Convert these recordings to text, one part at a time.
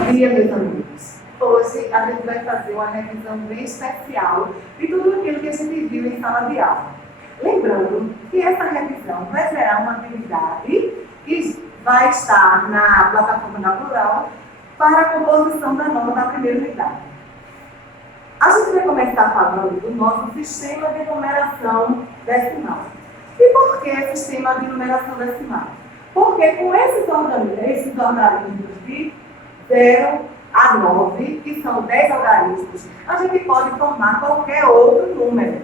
Bom dia, meus amigos. Hoje a gente vai fazer uma revisão bem especial de tudo aquilo que a gente viu em sala de aula. Lembrando que essa revisão vai gerar uma atividade que vai estar na plataforma natural para a composição da nota da primeira unidade. A gente vai começar falando do nosso sistema de numeração decimal. E por que sistema de numeração decimal? Porque com esses algarismos de 0 a 9, que são 10 algarismos, a gente pode formar qualquer outro número.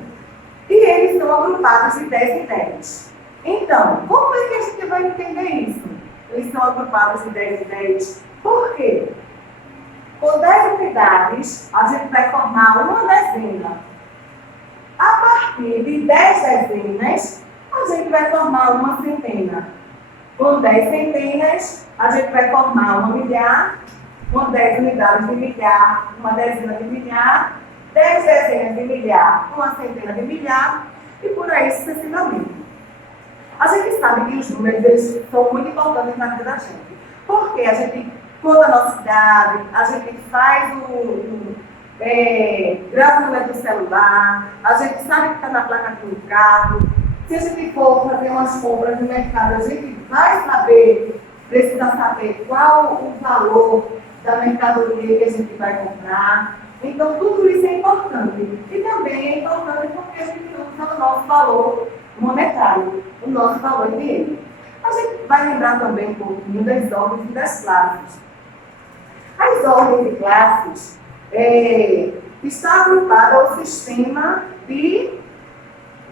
E eles são agrupados de 10 em 10. Então, como é que a gente vai entender isso? Eles são agrupados de 10 em 10. Por quê? Com 10 unidades, a gente vai formar uma dezena. A partir de 10 dezenas, a gente vai formar uma centena. Com 10 centenas, a gente vai formar uma milhar, com 10 unidades de milhar, uma dezena de milhar, 10 dezenas de milhar, uma centena de milhar, e por aí sucessivamente. A gente sabe que os números eles são muito importantes na vida da gente, porque a gente conta a nossa idade, a gente faz grava o número do celular, a gente sabe que está na placa do carro. Se a gente for fazer umas compras no mercado, a gente vai saber, precisa saber qual o valor da mercadoria que a gente vai comprar. Então, tudo isso é importante. E também é importante porque a gente usa o nosso valor monetário, o nosso valor em dinheiro. A gente vai lembrar também um pouquinho das ordens e das classes. As ordens e classes está agrupada ao sistema de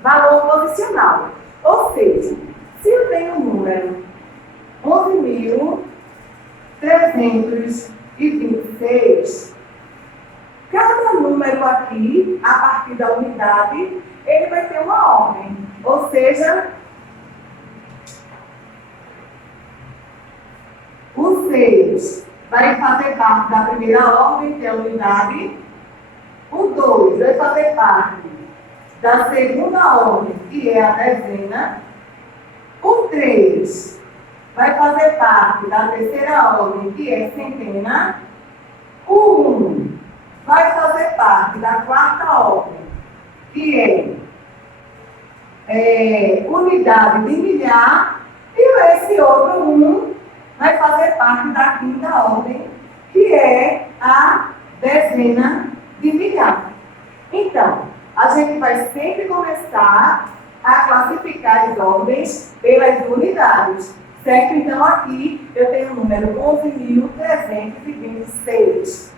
valor posicional. Ou seja, se eu tenho o número 11.326, cada número aqui, a partir da unidade, ele vai ter uma ordem. Ou seja, o 6 vai fazer parte da primeira ordem, que é a unidade. O 2 vai fazer parte da segunda ordem, que é a dezena. O 3 vai fazer parte da terceira ordem, que é centena. O 1 vai fazer parte da quarta ordem, que é unidade de milhar. E esse outro 1 vai fazer parte da quinta ordem, que é a dezena de milhar. Então, a gente vai sempre começar a classificar as ordens pelas unidades, certo? Então, aqui eu tenho o número 11.326.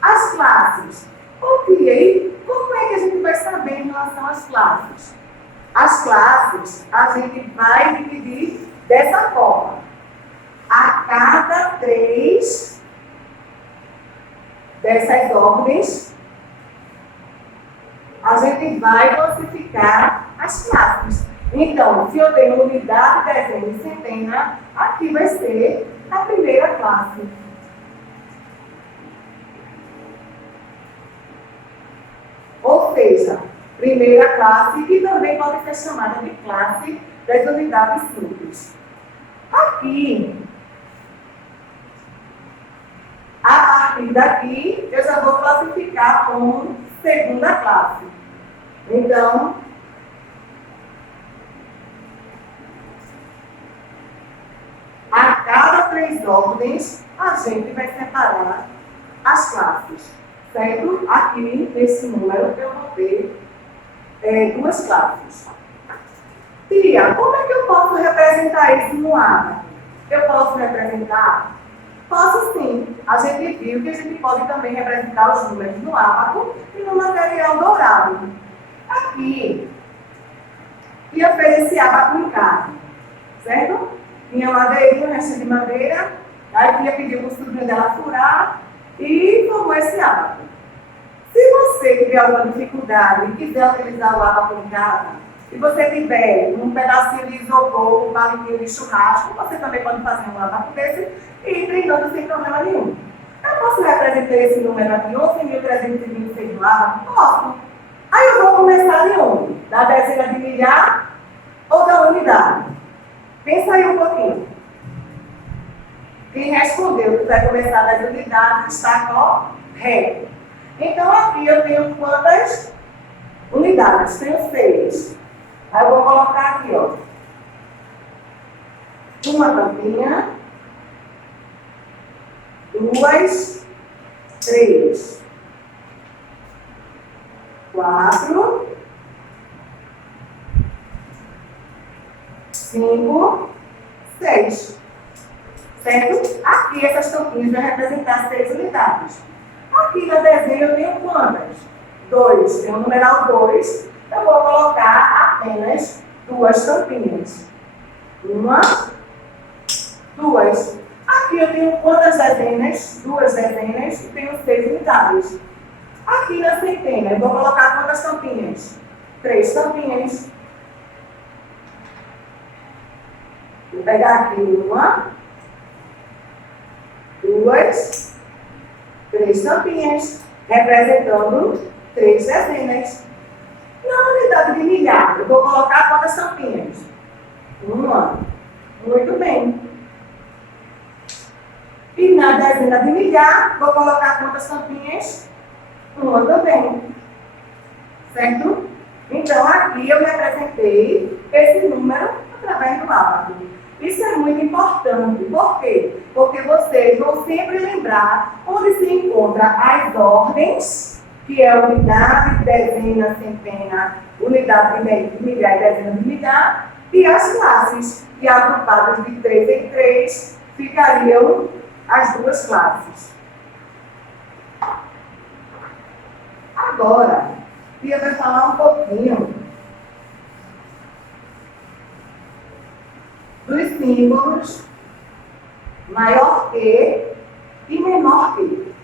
As classes. Ok, como é que a gente vai saber em relação às classes? As classes, a gente vai dividir dessa forma. A cada 3 dessas ordens, a gente vai classificar as classes. Então, se eu tenho unidade, dezena e centena, aqui vai ser a primeira classe. Ou seja, primeira classe, que também pode ser chamada de classe das unidades simples. Aqui, a partir daqui, eu já vou classificar como segunda classe. Então, a cada 3 ordens, a gente vai separar as classes, certo? Aqui, nesse número, eu vou ter 2 classes. Tia, como é que eu posso representar isso no ábaco? Eu posso representar? Posso sim. A gente viu que a gente pode também representar os números no ábaco e no material dourado. Aqui, Tia fez esse ábaco em casa, certo? Tinha madeirinha, resto de madeira, aí Tia pediu para o sobrinho dela furar e formou esse ábaco. Se você tiver alguma dificuldade e quiser utilizar o ábaco em casa, se você tiver um pedacinho de isopor, um palitinho de churrasco, você também pode fazer um ábaco desse e ir treinando sem problema nenhum. Eu posso representar esse número aqui, 11.326 no ábaco? Posso. Aí eu vou começar de onde? Da dezena de milhar ou da unidade? Pensa aí um pouquinho. Quem respondeu que vai começar das unidades está correto. Então, aqui eu tenho quantas unidades? Tenho 6. Aí eu vou colocar aqui, ó. Uma tampinha, 2, 3, 4, 5, 6. Certo? Aqui essas tampinhas vão representar 6 unidades. Aqui na desenho eu tenho quantas? 2. Tem o numeral 2. Eu vou colocar apenas 2 tampinhas. 1, 2. Aqui eu tenho quantas dezenas? 2 dezenas e tenho 6 unidades. Aqui na centena eu vou colocar quantas tampinhas? 3 tampinhas. Vou pegar aqui 1, 2, 3 tampinhas, representando 3 dezenas. Na unidade de milhar, eu vou colocar quantas tampinhas? 1. Muito bem. E na dezena de milhar, vou colocar quantas tampinhas? 1 também. Certo? Então, aqui eu representei esse número através do ábaco. Isso é muito importante. Por quê? Porque vocês vão sempre lembrar onde se encontram as ordens, que é unidade, dezena, centena, unidade de milhar e dezena de milhar, e as classes, que agrupadas de 3 em 3, ficariam as 2 classes. Agora, Pia vai falar um pouquinho dos símbolos maior que e menor que.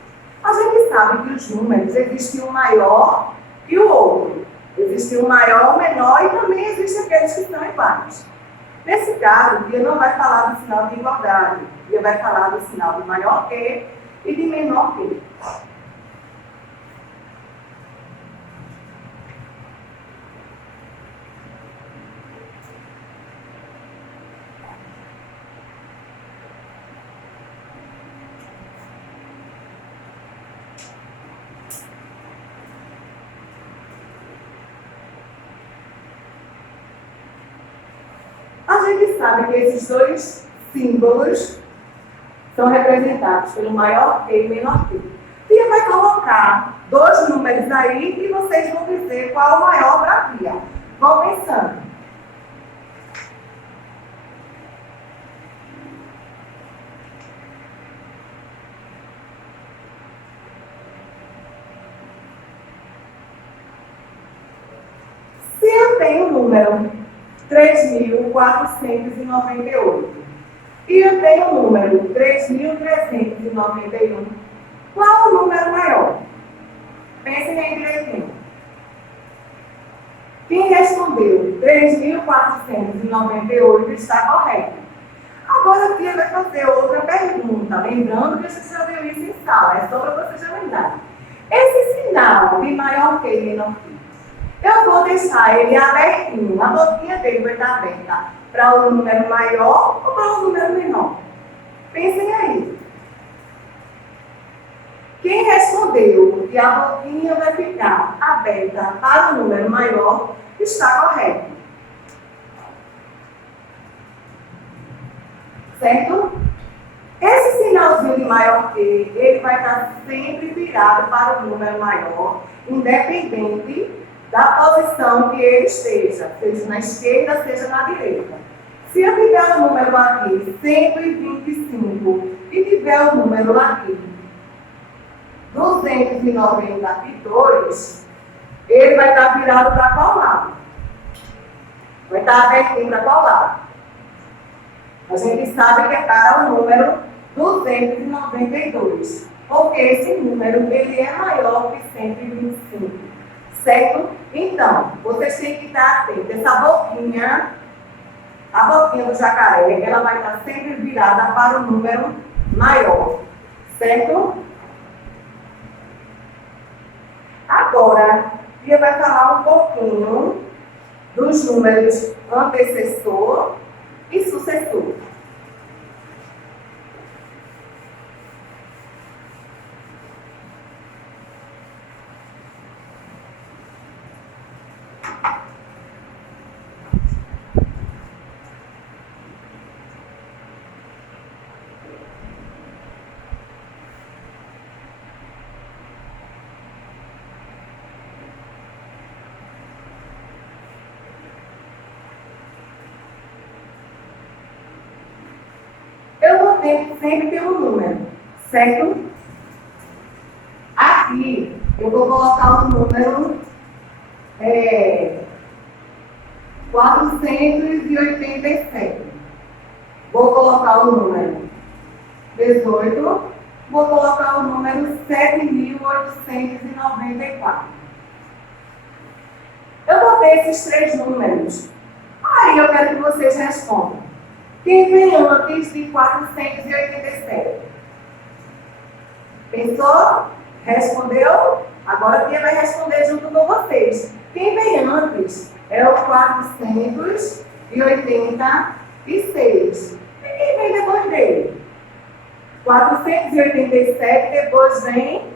A gente sabe que os números existem um maior e o outro. Existe o maior, o menor e também existem aqueles que são iguais. Nesse caso, Pia não vai falar do sinal de igualdade. Pia vai falar do sinal de maior que e de menor que. A gente sabe que esses 2 símbolos são representados pelo maior que e menor que. Pia vai colocar 2 números aí e vocês vão dizer qual é o maior para a Pia. Vão pensando. Se eu tenho o número 3.498. E eu tenho o número 3.391. Qual o número maior? Pensem aí direitinho. Quem respondeu 3.498 está correto. Agora a Tia vai fazer outra pergunta. Lembrando que você já viu isso em sala. É só para você já lembrar. Esse sinal de maior que e menor que, eu vou deixar ele abertinho. A boquinha dele vai estar aberta para o número maior ou para o número menor. Pensem aí. Quem respondeu que a boquinha vai ficar aberta para o número maior está correto. Certo? Esse sinalzinho de maior que, ele vai estar sempre virado para o número maior, independente da posição que ele esteja, seja na esquerda, seja na direita. Se eu tiver o número aqui, 125, e tiver o número aqui, 292, ele vai estar virado para qual lado? Vai estar abertinho para qual lado? A gente sabe que é para o número 292, porque esse número ele é maior que 125. Certo? Então, vocês têm que estar atentos. Essa boquinha, a boquinha do jacaré, ela vai estar sempre virada para o número maior. Certo? Agora, Pia vai falar um pouquinho dos números antecessor e sucessor. tenho que sempre ter um número, certo? Aqui, eu vou colocar o número 487. Vou colocar o número 18. Vou colocar o número 7.894. Eu botei esses três números. Aí eu quero que vocês respondam. Quem vem antes de 487? Pensou? Respondeu? Agora quem vai responder junto com vocês? Quem vem antes é o 486. E quem vem depois dele? 487, depois vem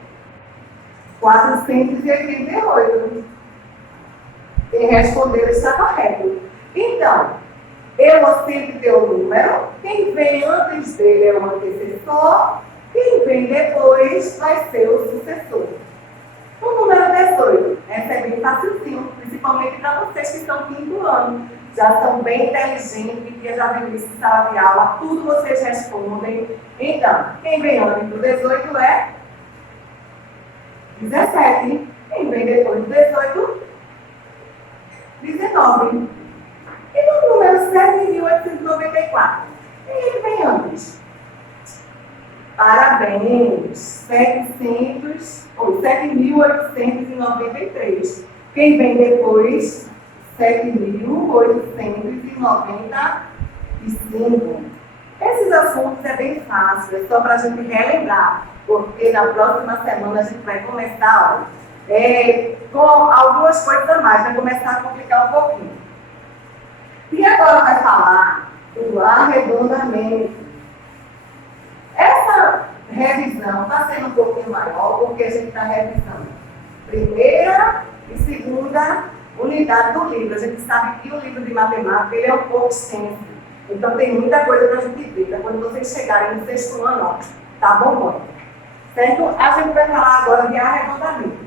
488. Quem respondeu está correto. Então, eu vou sempre ter o número. Quem vem antes dele é o antecessor. Quem vem depois vai ser o sucessor. O número 18. Essa é bem facilzinho, principalmente para vocês que estão quinto ano. Já são bem inteligentes, que já viram isso em sala de aula, tudo vocês respondem. Então, quem vem antes do 18 é 17. Quem vem depois do 18? 19. E no número 7.894? Quem é que vem antes? Parabéns! 7.893. Quem vem depois? 7.895. Esses assuntos é bem fácil, é só para a gente relembrar, porque na próxima semana a gente vai começar com algumas coisas a mais, vai começar a complicar um pouquinho. E agora vai falar do arredondamento. Essa revisão está sendo um pouquinho maior, porque a gente está revisando primeira e segunda unidade do livro. A gente sabe que o livro de matemática ele é um pouco extenso, então tem muita coisa para a gente ver. Então, quando vocês chegarem no sexto ano, ó, tá bom? Certo? A gente vai falar agora de arredondamento.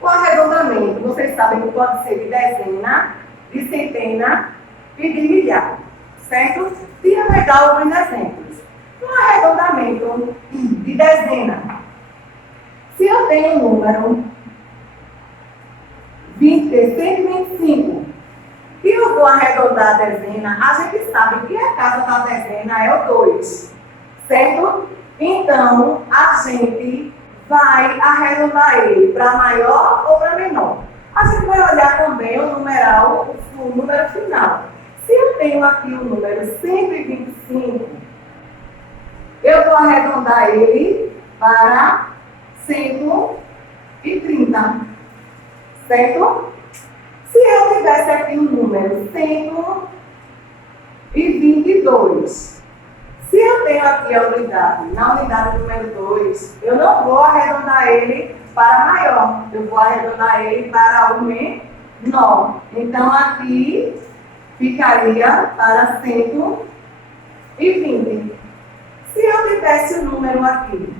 O arredondamento, vocês sabem que pode ser de dezena, de centena e de milhar, certo? E eu vou dar alguns exemplos. No arredondamento de dezena, se eu tenho um número 125 e eu vou arredondar a dezena, a gente sabe que a casa da dezena é o 2, certo? Então, a gente vai arredondar ele para maior ou para menor. A gente vai olhar também o numeral, o número final. Se eu tenho aqui o número 125, eu vou arredondar ele para 130, certo? Se eu tivesse aqui o número 122, se eu tenho aqui a unidade, na unidade número 2, eu não vou arredondar ele para maior, eu vou arredondar ele para o menor. Então, aqui ficaria para 120. Se eu tivesse o número aqui,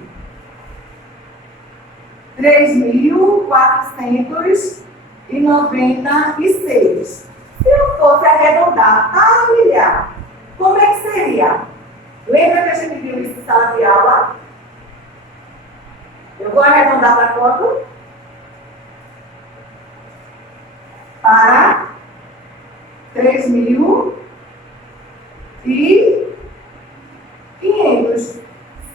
3.496, se eu fosse arredondar para milhar, como é que seria? Lembra que a gente viu isso em sala de aula? Eu vou arredondar para quanto? Para 3.500,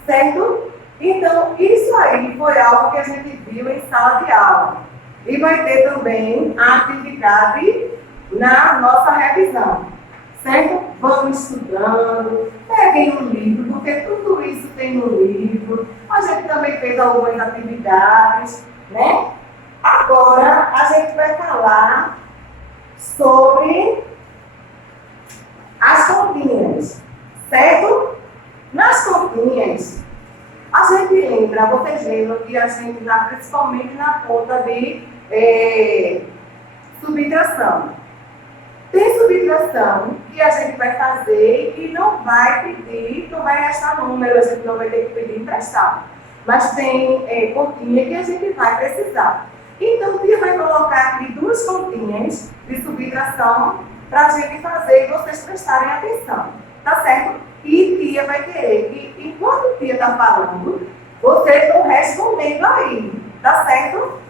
certo? Então, isso aí foi algo que a gente viu em sala de aula. E vai ter também a atividade na nossa revisão, certo? Vamos estudando, peguem um livro, porque tudo isso tem no livro. A gente também fez algumas atividades, né? Agora, a gente vai falar sobre as continhas, certo? Nas continhas, a gente lembra, vocês lembram que a gente dá principalmente na conta de subtração. Tem subtração que a gente vai fazer e não vai pedir, não vai restar número, a gente não vai ter que pedir emprestado. Mas tem continha que a gente vai precisar. Então, o Tia vai colocar aqui duas continhas de subtração para a gente fazer e vocês prestarem atenção. tá certo? E tia vai querer que, enquanto tia está falando, vocês estão respondendo aí, tá certo?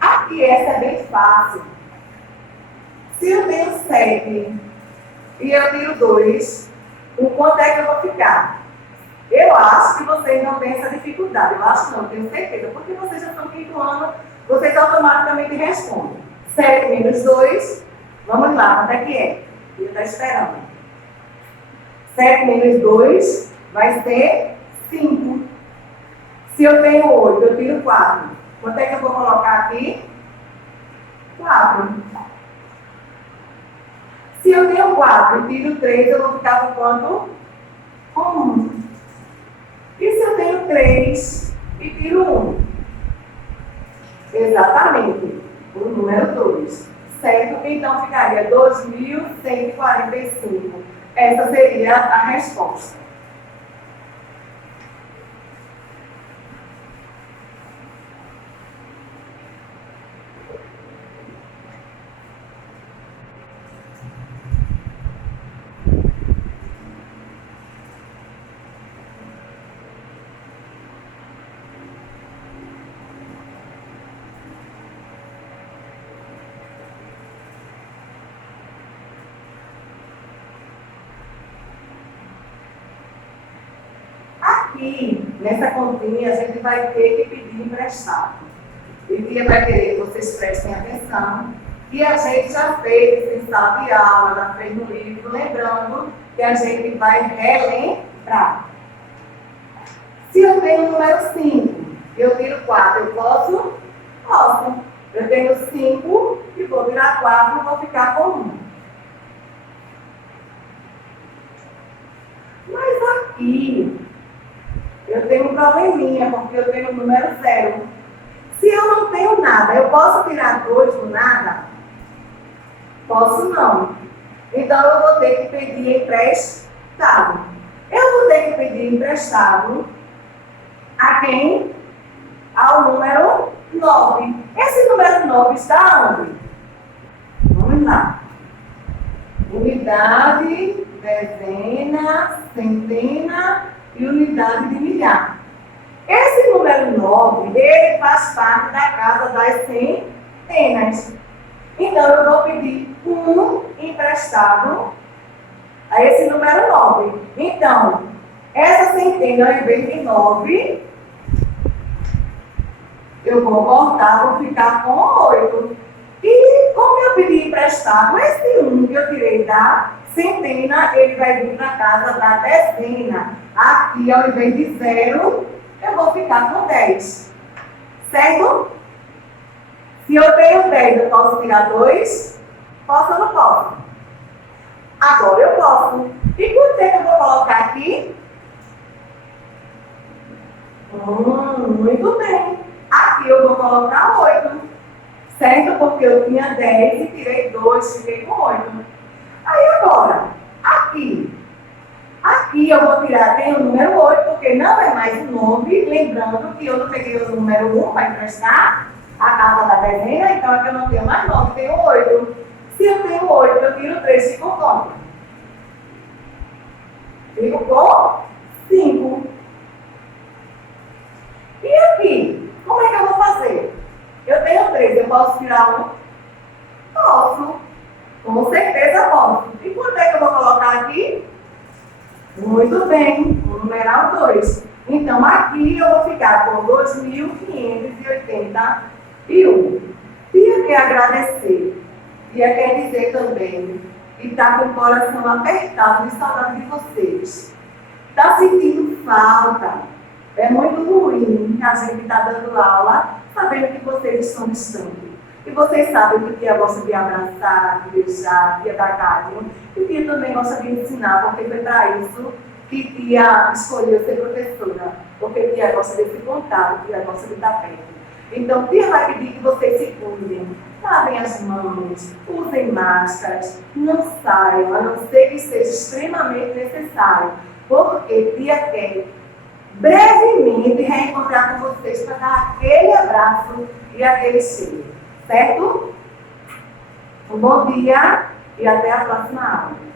Aqui essa é bem fácil. Se eu tenho 7 e eu tiro 2, o quanto é que eu vou ficar? Eu acho que vocês não têm essa dificuldade. Eu acho não, tenho certeza. Porque vocês já estão quinto ano, vocês automaticamente respondem. 7 menos 2, vamos lá, quanto é que é? Eu estou esperando. 7 menos 2 vai ser 5. Se eu tenho 8, eu tiro 4. Quanto é que eu vou colocar aqui? 4. Se eu tenho 4 e tiro 3, eu vou ficar com quanto? 1. E se eu tenho 3 e tiro 1? Exatamente, o número 2. Certo? Então ficaria 2.145. Essa seria a resposta. Aqui, nessa continha, a gente vai ter que pedir emprestado. E tia vai querer que vocês prestem atenção. E a gente já fez isso em sala de aula, já fez no livro, lembrando que a gente vai relembrar. Se eu tenho o número 5, eu tiro 4, eu posso? Posso. Eu tenho 5 e vou virar 4 e vou ficar com 1. Mas aqui, eu tenho um probleminha, porque eu tenho o número 0. Se eu não tenho nada, eu posso tirar 2 do nada? Posso não. Então eu vou ter que pedir emprestado. Eu vou ter que pedir emprestado a quem? Ao número 9. Esse número 9 está onde? Vamos lá. Unidade, dezena, centena e unidade de milhar. Esse número 9, ele faz parte da casa das centenas. Então, eu vou pedir um emprestado a esse número 9. Então, essa centena, ao invés de 9, eu vou cortar, vou ficar com 8. E como eu pedi emprestado, esse 1 que eu tirei da centena, ele vai vir para casa da dezena. Aqui, ao invés de 0, eu vou ficar com 10. Certo? Se eu tenho 10, eu posso tirar 2? Posso ou não posso? Agora eu posso. E quanto é que eu vou colocar aqui? Muito bem. Aqui eu vou colocar 8. Certo? Porque eu tinha 10 e tirei 2, fiquei com 8. Aí agora, aqui eu vou tirar, tem o número 8, porque não é mais o 9, lembrando que eu não peguei o número 1 para emprestar a casa da dezena, então aqui eu não tenho mais 9, tenho 8. Se eu tenho 8, eu tiro 3, fico com? Fico com 5. E aqui, como é que eu vou fazer? Eu tenho 3, eu posso tirar 1? Posso. Com certeza posso. E quanto é que eu vou colocar aqui? Muito bem, o numeral 2. Então, aqui eu vou ficar com 2.581. Tia quer agradecer. Tia quer dizer também que está com o coração apertado de saudade de vocês. Está sentindo falta. É muito ruim a gente estar dando aula sabendo que vocês estão distantes. E vocês sabem que tia gosta de abraçar, de beijar, tia dar carinho. E tia também gosta de ensinar, porque foi para isso que tia escolheu ser professora. Porque tia gosta desse contato, tia gosta de estar perto. Então, tia vai pedir que vocês se cuidem. Lavem as mãos, usem máscaras, não saiam, a não ser que seja extremamente necessário. Porque tia quer brevemente reencontrar com vocês para dar aquele abraço e aquele cheiro. Certo? Um bom dia e até a próxima aula.